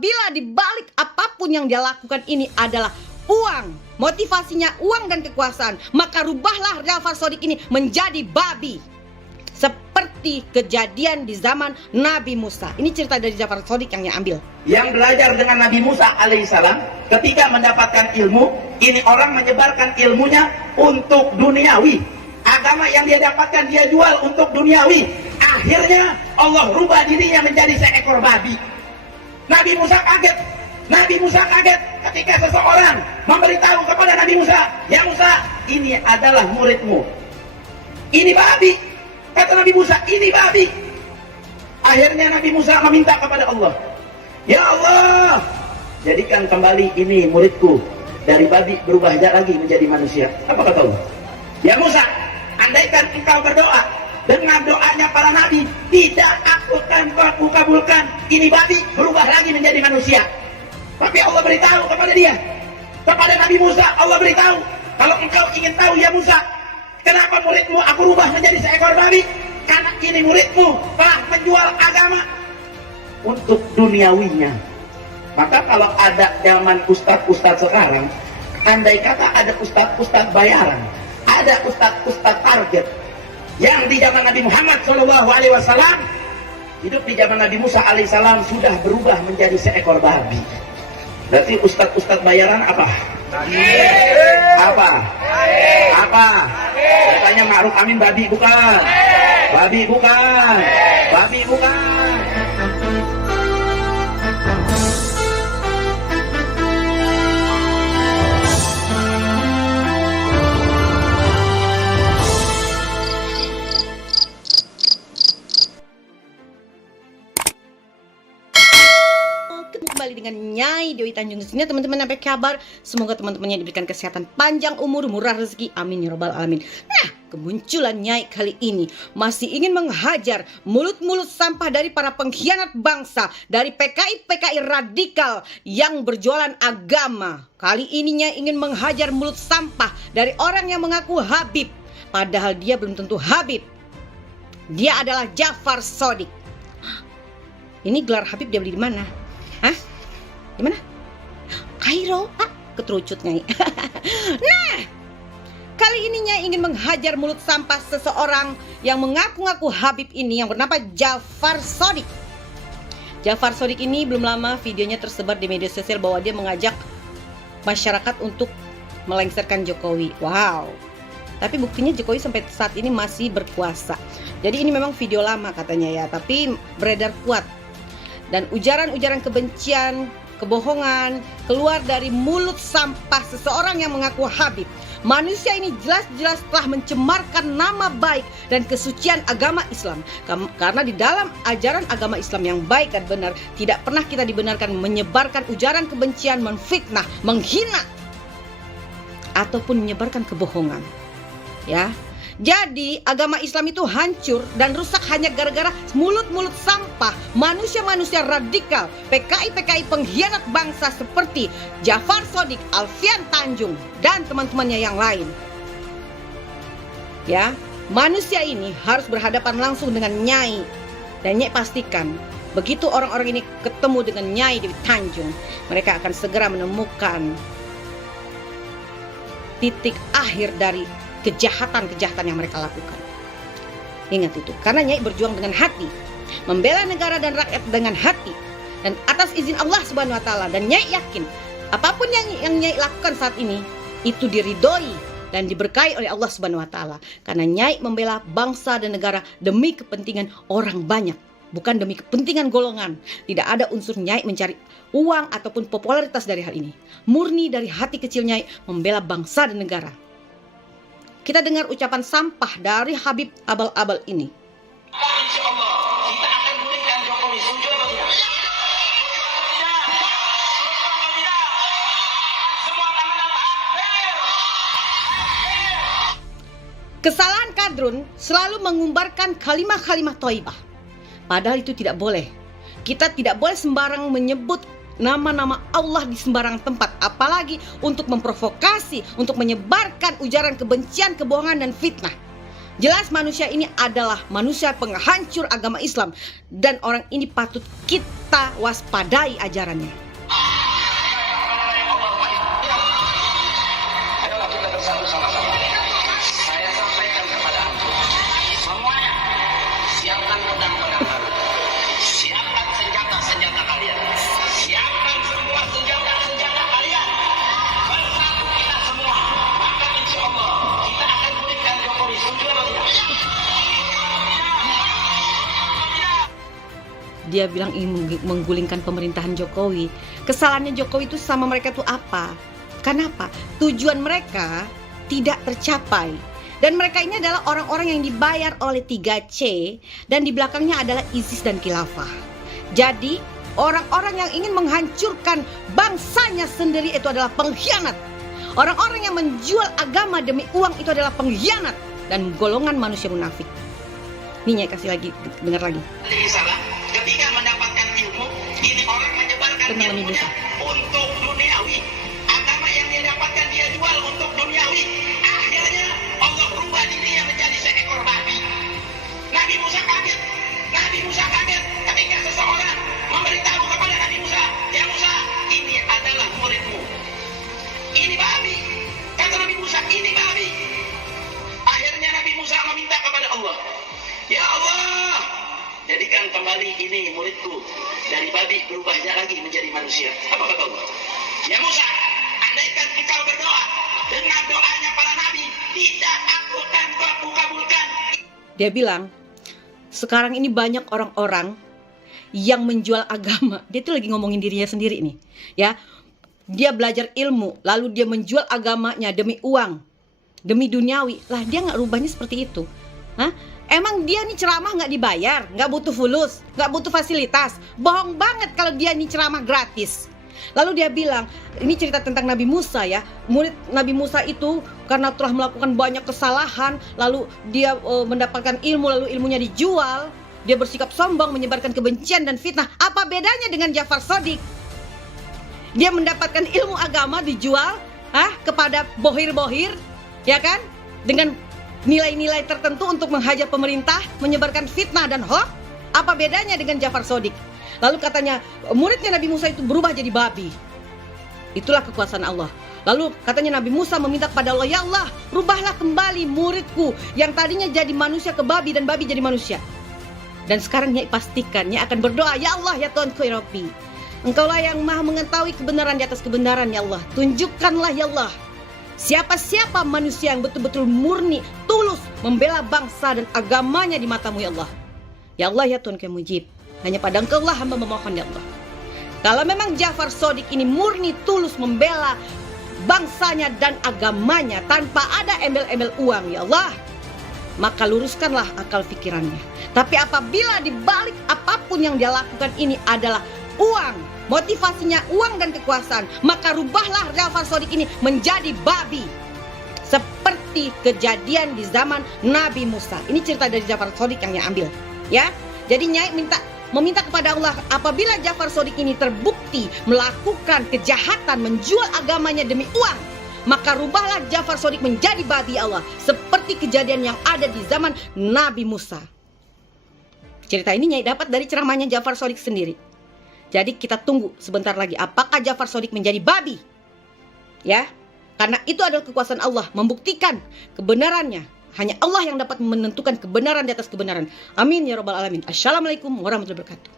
apabila dibalik apapun yang dia lakukan ini adalah uang, motivasinya uang dan kekuasaan, maka rubahlah Ja'far Shadiq ini menjadi babi. Seperti kejadian di zaman Nabi Musa. Ini cerita dari Ja'far Shadiq yang ambil. Yang belajar dengan Nabi Musa alaihissalam, ketika mendapatkan ilmu, ini orang menyebarkan ilmunya untuk duniawi. Agama yang dia dapatkan dia jual untuk duniawi. Akhirnya Allah rubah dirinya menjadi seekor babi. Nabi Musa kaget. Nabi Musa kaget ketika seseorang memberitahu kepada Nabi Musa, "Ya Musa, ini adalah muridmu. Ini babi." Kata Nabi Musa, "Ini babi." Akhirnya Nabi Musa meminta kepada Allah, "Ya Allah, jadikan kembali ini muridku dari babi berubah lagi menjadi manusia." Apa kata Allah? "Ya Musa, andaikan engkau berdoa dengan doanya para nabi, tidak aku kabulkan ini babi berubah lagi menjadi manusia." Tapi Allah beritahu kepada dia, kepada Nabi Musa, Allah beritahu, "Kalau engkau ingin tahu ya Musa, kenapa muridmu aku rubah menjadi seekor babi? Karena ini muridmu telah menjual agama untuk duniawinya." Maka kalau ada zaman ustadz sekarang, andai kata ada ustadz bayaran, ada ustadz target, yang di zaman Nabi Muhammad SAW hidup di zaman Nabi Musa alaihissalam sudah berubah menjadi seekor babi. Berarti ustadz bayaran apa? Apa? Apa? Katanya Ma'ruf Amin babi bukan? Babi bukan? Babi bukan? Kembali dengan Nyai Dewi Tanjung di sini, teman-teman. Apa kabar? Semoga teman-temannya diberikan kesehatan panjang umur, murah rezeki, amin ya robbal alamin. Nah, kemunculan Nyai kali ini masih ingin menghajar mulut-mulut sampah dari para pengkhianat bangsa, dari PKI radikal yang berjualan agama. Kali ini Nyai ingin menghajar mulut sampah dari orang yang mengaku Habib, padahal dia belum tentu Habib. Dia adalah Ja'far Shadiq. Ini gelar Habib dia beli di mana? Hah? Gimana? Kairo? Keterucut Nyai. Nah, kali ini Nyai ingin menghajar mulut sampah seseorang yang mengaku-ngaku Habib ini yang bernama Ja'far Shadiq. Ja'far Shadiq ini belum lama videonya tersebar di media sosial bahwa dia mengajak masyarakat untuk melengsarkan Jokowi. Wow. Tapi buktinya Jokowi sampai saat ini masih berkuasa. Jadi ini memang video lama katanya ya, tapi beredar kuat. Dan ujaran-ujaran kebencian, kebohongan keluar dari mulut sampah seseorang yang mengaku Habib. Manusia ini jelas-jelas telah mencemarkan nama baik dan kesucian agama Islam. Karena di dalam ajaran agama Islam yang baik dan benar, tidak pernah kita dibenarkan menyebarkan ujaran kebencian, menfitnah, menghina, ataupun menyebarkan kebohongan. Ya. Jadi agama Islam itu hancur dan rusak hanya gara-gara mulut-mulut sampah, manusia-manusia radikal, PKI pengkhianat bangsa seperti Ja'far Shadiq, Alfian Tanjung, dan teman-temannya yang lain. Ya, manusia ini harus berhadapan langsung dengan Nyai. Dan Nyai pastikan, begitu orang-orang ini ketemu dengan Nyai Dewi Tanjung, mereka akan segera menemukan titik akhir dari kejahatan-kejahatan yang mereka lakukan. Ingat itu, karena Nyai berjuang dengan hati, membela negara dan rakyat dengan hati, dan atas izin Allah Subhanahu wa Ta'ala. Dan Nyai yakin apapun yang Nyai lakukan saat ini itu diridhoi dan diberkahi oleh Allah Subhanahu wa Ta'ala, karena Nyai membela bangsa dan negara demi kepentingan orang banyak, bukan demi kepentingan golongan. Tidak ada unsur Nyai mencari uang ataupun popularitas dari hal ini. Murni dari hati kecil Nyai membela bangsa dan negara. Kita dengar ucapan sampah dari Habib abal-abal ini. Insya Allah kita akan berikan Jokowi. Setuju atau tidak? Semua tangan atas. Kesalahan kadrun selalu mengumbarkan kalimat-kalimat thayyibah. Padahal itu tidak boleh. Kita tidak boleh sembarang menyebut nama-nama Allah di sembarang tempat, apalagi untuk memprovokasi, untuk menyebarkan ujaran kebencian, kebohongan, dan fitnah. Jelas manusia ini adalah manusia penghancur agama Islam, dan orang ini patut kita waspadai ajarannya. Ayolah kita bersatu sama-sama. Saya sampaikan kepada antum semuanya, siapkan pedang-pedang baru, siapkan senjata-senjata kalian, siapkan semua senjata-senjata kalian. Bersatu kita semua, maka insya Allah kita akan berikan Jokowi. Setuju atau tidak? Dia bilang ingin menggulingkan pemerintahan Jokowi. Kesalahannya Jokowi itu sama mereka itu apa? Kenapa? Tujuan mereka tidak tercapai. Dan mereka ini adalah orang-orang yang dibayar oleh 3C, dan di belakangnya adalah ISIS dan khilafah. Jadi orang-orang yang ingin menghancurkan bangsanya sendiri itu adalah pengkhianat. Orang-orang yang menjual agama demi uang itu adalah pengkhianat dan golongan manusia munafik. Ini Nyai kasih lagi, dengar lagi. Jadi salah, ketika mendapatkan ilmu, ini orang menyebarkan Tenang, ilmunya Nisa. untuk duniawi. Agama yang dia dapatkan dia jual untuk duniawi. Akhirnya Allah berubah dirinya menjadi seekor babi. Nabi Musa kaget. Nabi Musa kaget ketika seseorang memberitahu kepada Nabi Musa, "Ya Musa, ini adalah muridmu. Ini babi." Kata Nabi Musa, "Ini babi." Akhirnya Nabi Musa meminta kepada Allah, "Ya Allah, jadikan kembali ini muridku dari babi berubahnya lagi menjadi manusia." Apa kata Allah? "Ya Musa, andaikan engkau berdoa dengan doanya para nabi, tidak akan aku kabulkan." Dia bilang, sekarang ini banyak orang-orang yang menjual agama. Dia tuh lagi ngomongin dirinya sendiri nih, ya. Dia belajar ilmu, lalu dia menjual agamanya demi uang, demi duniawi. Lah dia nggak rubahnya seperti itu. Hah? Emang dia nih ceramah nggak dibayar, nggak butuh fulus, nggak butuh fasilitas. Bohong banget kalau dia nih ceramah gratis. Lalu dia bilang, ini cerita tentang Nabi Musa ya. Murid Nabi Musa itu karena telah melakukan banyak kesalahan, lalu dia mendapatkan ilmu, lalu ilmunya dijual. Dia bersikap sombong, menyebarkan kebencian dan fitnah. Apa bedanya dengan Ja'far Shadiq? Dia mendapatkan ilmu agama dijual kepada bohir-bohir, ya kan? Dengan nilai-nilai tertentu untuk menghajar pemerintah, menyebarkan fitnah dan hoax. Apa bedanya dengan Ja'far Shadiq? Lalu katanya muridnya Nabi Musa itu berubah jadi babi. Itulah kekuasaan Allah. Lalu katanya Nabi Musa meminta kepada Allah, "Ya Allah, rubahlah kembali muridku yang tadinya jadi manusia ke babi dan babi jadi manusia." Dan sekarang Nyai pastikan Nyai akan berdoa, "Ya Allah, ya Tuhanku ya Rabbi, Engkaulah yang maha mengetahui kebenaran di atas kebenaran ya Allah. Tunjukkanlah ya Allah siapa-siapa manusia yang betul-betul murni, tulus membela bangsa dan agamanya di matamu ya Allah. Ya Allah ya Tuhan kami mujib. Hanya pada Engkau lah hamba memohon ya Allah. Kalau memang Ja'far Shadiq ini murni tulus membela bangsanya dan agamanya tanpa ada embel-embel uang ya Allah, maka luruskanlah akal pikirannya. Tapi apabila dibalik apapun yang dia lakukan ini adalah uang, motivasinya uang dan kekuasaan, maka rubahlah Ja'far Shadiq ini menjadi babi. Seperti kejadian di zaman Nabi Musa. Ini cerita dari Ja'far Shadiq yang Nyai ambil, ya. Jadi Nyai meminta kepada Allah, apabila Ja'far Shadiq ini terbukti melakukan kejahatan, menjual agamanya demi uang, maka rubahlah Ja'far Shadiq menjadi babi Allah, seperti kejadian yang ada di zaman Nabi Musa. Cerita ini Nyai dapat dari ceramahnya Ja'far Shadiq sendiri. Jadi kita tunggu sebentar lagi, apakah Ja'far Shadiq menjadi babi? Ya, karena itu adalah kekuasaan Allah, membuktikan kebenarannya. Hanya Allah yang dapat menentukan kebenaran di atas kebenaran. Amin ya rabbal alamin. Assalamualaikum warahmatullahi wabarakatuh.